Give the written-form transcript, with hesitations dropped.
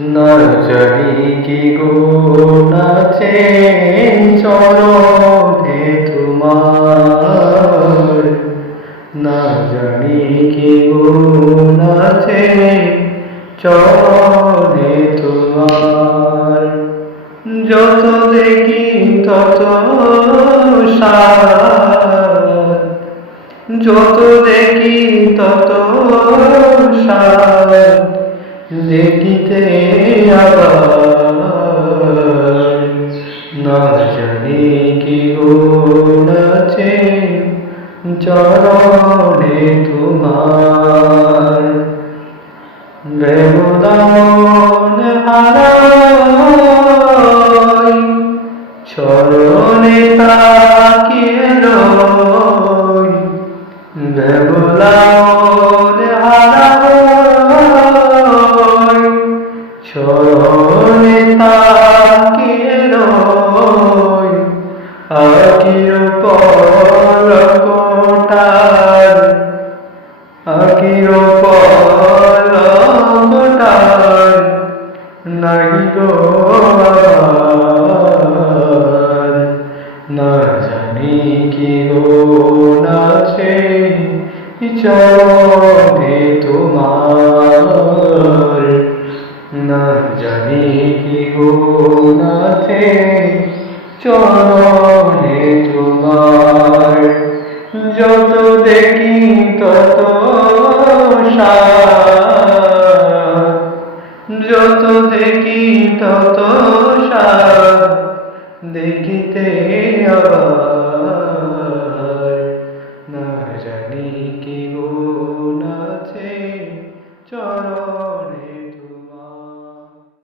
না জানি কি গুণ আছে চরণে তোমার, না জানি কি গুণ আছে চরণে তোমার। যত দেখি তত সাত, যত দেখি তত সাত, দেখিতে আবার না জানি কি গুণ আছে চরণে তোমার। ব্যবধান হারাই চরণে তাকিয়ে রই, ব্যবধান হারাই চরণে তাকিয়ে রই। আখির পলকটার, আখির পলকটার নাই গো আবার। না জানি কি গুণ আছে চরণে তোমার, না জানি কি গুণ আছে চরণে তোমার। যত দেখি তত সাত, যত দেখি তত সাত, দেখিতে আবার